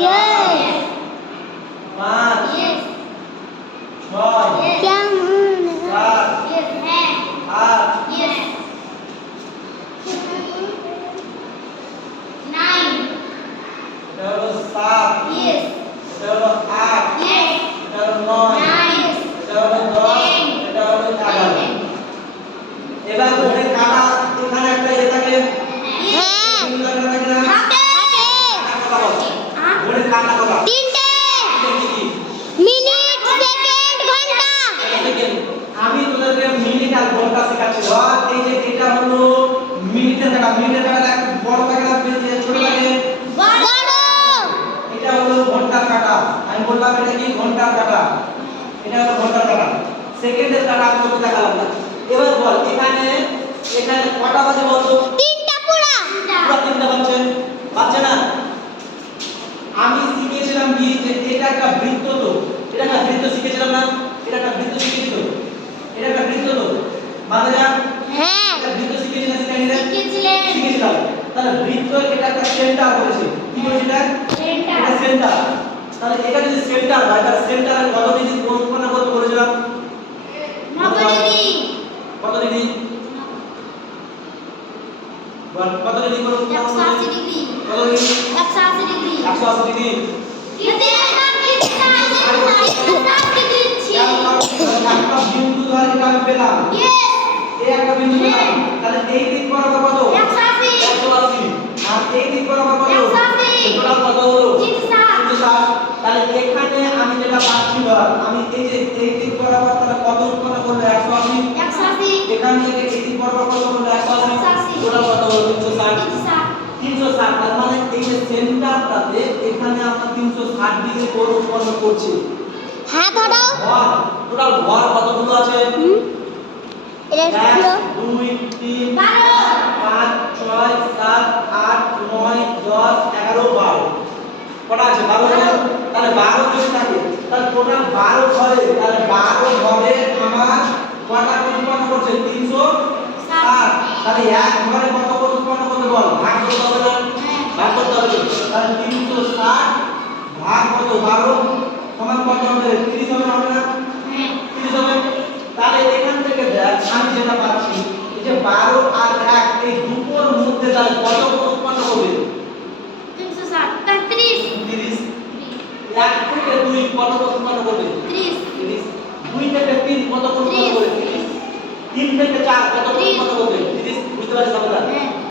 Yeah. টাকা মিনিটের টাকা বড় টাকা ছোট টাকা এটা হলো ঘণ্টা কাটা। আমি বললাম এটা কি ঘণ্টা কাটা? এটা হলো ঘণ্টা কাটা। সেকেন্ডের কাটা আমি তোকে দেখালাম না। এবার বল এখানে এখানে কটা বাজে বলতো? শিখেছিলাম। তাহলে বৃত্ত এটা একটা সেন্টার করেছে কি বলেছে এটা? সেন্টার এটা সেন্টার তাহলে এটা যদি সেন্টার হয় তাহলে সেন্টারের কত ডিগ্রি কোণ উৎপন্ন করতে বলেছিলাম নব্বই ডিগ্রি কত ডিগ্রি কত ডিগ্রি কোণ উৎপন্ন কত ডিগ্রি। একশো আশি ডিগ্রি। একশো আশি ডিগ্রি। একটা বিন্দু ধরে এটা আমি পেলাম একটা বিন্দু পেলাম তাহলে এই দিক বরাবর কত একশো আশি একশো আশি আর এই দিক বরাবর কত একশো আশি। টোটাল কত হলো তিনশো ষাট। তিনশো ষাট। তাহলে এখানে আমি যেটা পাচ্ছি ধর আমি এই যে এই দিক বরাবর তাহলে কত উৎপন্ন করল একশো আশি একশো আশি এখান থেকে বরাবর কত করল আশি। টোটাল কত হলো তিনশো ষাট তিনশো ষাট তিনশো ষাট তার মানে এই যে সেন্টারটাতে এখানে আমরা তিনশো ষাট ডিগ্রি কোণ উৎপন্ন করছি হ্যাঁ ধরো ভর টোটাল ভর কতগুলো আছে এটা এক দুই তিন পাঁচ ছয় সাত আট নয় দশ এগারো বারো। কটা আছে? বারো? তাহলে বারো যদি থাকে তাহলে টোটাল বারো ঘরে তাহলে বারো ঘরে আমার কটা কোণ উৎপন্ন করছে? তিনশো ষাট তাহলে এক ঘরে কত কোণ উৎপন্ন করতে বল? ভাগ করতে হবে না? হ্যাঁ। ভাগ করতে হবে। তাহলে তিনশো ষাট ভাগ কত? বারো। সমান কত হবে? তিরিশ হবে না হবে না? হ্যাঁ। তিরিশ হবে। তাহলে এখান থেকে দেখ আমি যেটা পাচ্ছি এই যে বারো আর এক এই দুটোর মধ্যে তাহলে কত কোণ উৎপন্ন করবে তিনশো ষাট। তেত্রিশ তিরিশ। এক থেকে দুই কত কোণ উৎপন্ন করবে? ত্রিশ। তিরিশ। দুই থেকে তিন কত কোণ উৎপন্ন তিন থেকে চার কত কত বলতে? বুঝতে পারছিস আমরা হ্যাঁ।